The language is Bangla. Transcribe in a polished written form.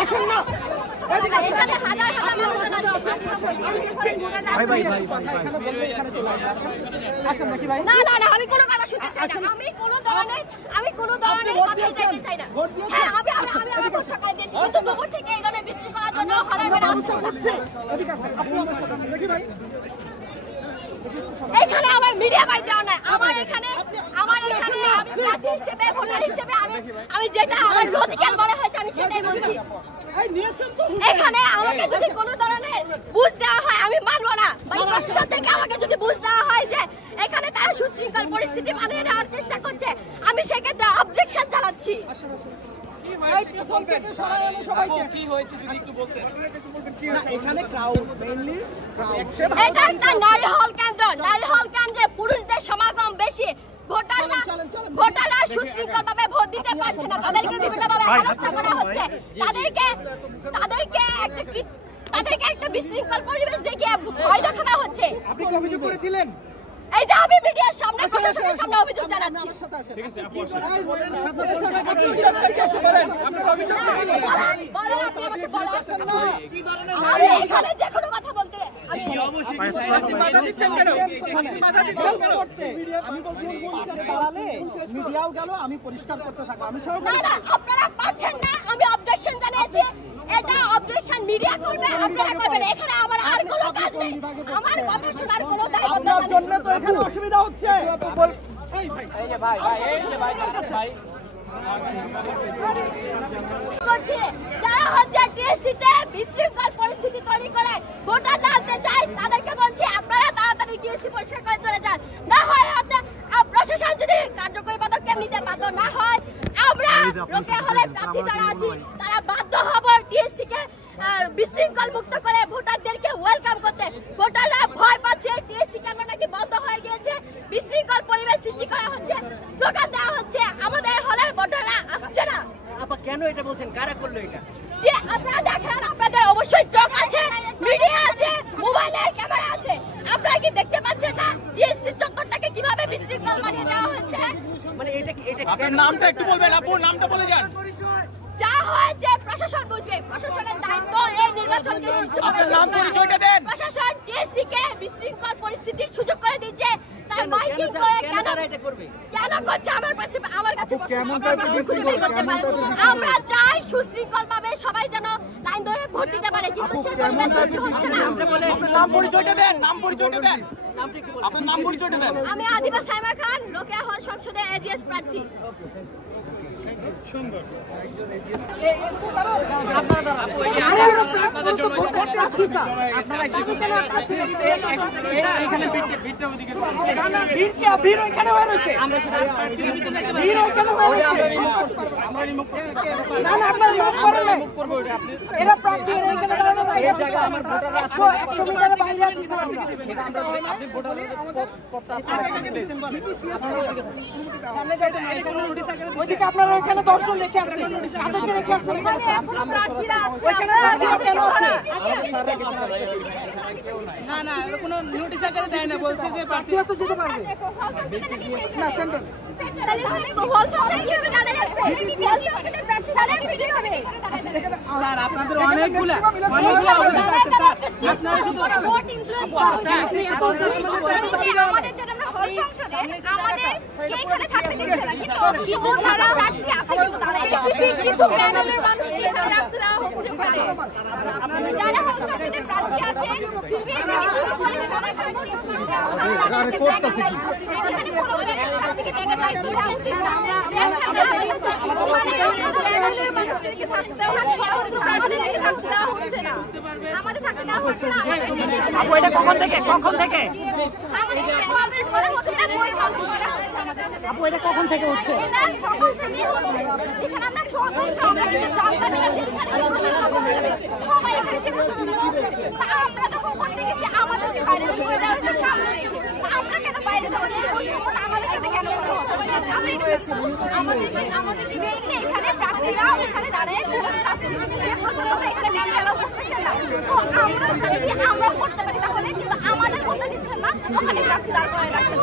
আসুন না এখানে হাজার হাজার মানুষ আসুন নাকি ভাই? না না না, আমি কোনো কথা শুনতে চাই না। আমি কোনো ধরনের কথাই চাইতে চাই না। হ্যাঁ, আমি ভোট সকালে দিয়েছি, কিন্তু দুপুর থেকে এই ধরনের বিশৃঙ্খলার জন্য হলের বাইরে আসতে হচ্ছে। এখানে আমার মিডিয়া ভাই দেওয়া নাই। আমার এখানে আমি প্রার্থী হিসেবে, ভোটার হিসেবে আমি যেটা আমার লজিক্যাল মনে হয়েছে আমি সেটাই বলছি। এখানে আমাকে যদি কোনো ধরনের বুঝ দেওয়া হয় আমি মানবো না। প্রশাসন থেকে আমাকে যদি বুঝ দেওয়া হয় যে এখানে তারা সুশৃঙ্খল পরিস্থিতি মানিয়ে নেওয়ার চেষ্টা করছে, আমি সেক্ষেত্রে অবজেকশন জানাচ্ছি। এটা একটা নারী হল কেন্দ্রে পুরুষদের সমাগম বেশি। ভোটাররা সুশৃঙ্খলভাবে ভোট দিতে পারছে না, তাদেরকে বিভিন্নভাবে হেনস্থা করা হচ্ছে, তাদেরকে একটা বিশৃঙ্খল পরিবেশ দেখিয়ে ভয় দেখানো হচ্ছে। আপনি কি অভিযোগ করেছিলেন? এই যে আমি মিডিয়ার সামনে, প্রশাসনের সামনে অভিযোগ জানাচ্ছি। আমি এখানে যে কোনো কথা বলতে মিডিয়াও গেল, আমি পরিষ্কার করতে থাকবো। না, আপনারা পাচ্ছেন না, আমি অবজেকশন জানিয়েছি। এটা অবজেকশন মিডিয়া করবে, আপনারা করবেন। এখানে আমার আর কোনো কাজ নেই, আমার কথা শোনার কোনো দায়িত্ব জন্য তো এখানে অসুবিধা হচ্ছে। যারা হচ্ছে টিএসসিতে বিশৃঙ্খল পরিস্থিতি তৈরি করে ভোটার জানতে চায়, তাদেরকে বলছি আপনারা তাড়াতাড়ি টিএসসি পরিষ্কার করে চলে যান। না হয় প্রশাসন যদি কার্যকরী পদক্ষেপ নিতে বাধ্য না হয়, আমরা রোকেয়া হলের প্রার্থী যারা আছি তারা বাধ্য হব টিএসসি কে বিশৃঙ্খল মুক্ত করে ভোটারদেরকে ওয়েলকাম করতে। ভোটাররা ভয় পাচ্ছে, টিএসসি কেন্দ্র নাকি বন্ধ হয়ে গিয়েছে, বিশৃঙ্খল পরিবেশ সৃষ্টি করা হচ্ছে, স্লোগান দেওয়া হচ্ছে, আমাদের হলের ভোটাররা আসছে না। আপা কেন এটা বলছেন? কারা করলো এটা? আপনারা দেখেন, আপনাদের অবশ্যই চোখ আছে, মিডিয়া আছে, মোবাইলের ক্যামেরা আছে, আপনারা কি দেখতে পাচ্ছেন না টিএসসি চত্বরটাকে কিভাবে বিশৃঙ্খল বানিয়ে দেওয়া হয়েছে? মানে এটা আপনার নামটা একটু বলবেন, আপু নামটা বলে যান। যা হয়েছে প্রশাসন বুঝবে, প্রশাসনের দায়িত্ব এই নির্বাচনকে প্রশাসন টিএসসি কে বিশৃঙ্খল পরিস্থিতির সুযোগ করে দিচ্ছে। তার মাইকিং করে কেন করছে আমার কাছে আমরা চাই সুশৃঙ্খল ভাবে সবাই যেন লাইন ধরে ভোট দিতে পারে, কিন্তু সে পরিস্থিতি হচ্ছে না। নাম পরিচয়টা দেন, আপনার নাম পরিচয়টা দেন। আমি আদিবা সাইমা খান, রোকেয়া হল সংসদের এজিএস প্রার্থী। আপনারা এখানে দর্শন রেখে আসছেন, তাদেরকে রেখে আসছেন। না না, কোনো নোটিশ আকারে দেয় না, বলছে যে প্রার্থীরা তো যেতে পারবে না। সেন্টার স্যার আপনাদের অনেকগুলা আপনারা শুধু কিন্তু যারা প্রার্থী আছে কিন্তু তারা কিছু প্যানেলের মানুষকে রাখতে দেওয়া হচ্ছে। যারা সংসদে প্রার্থী আছে আমাদের থাকতে দেওয়া হচ্ছে না। কখন থেকে আপু এটা কখন থেকে হচ্ছে? এখানে প্রার্থীরা এখানে দাঁড়িয়ে আমরা করতে পারি, তাহলে কিন্তু আমাদের করতে দিচ্ছেন না, ওখানে প্রার্থী দাঁড় করে রাখছেন।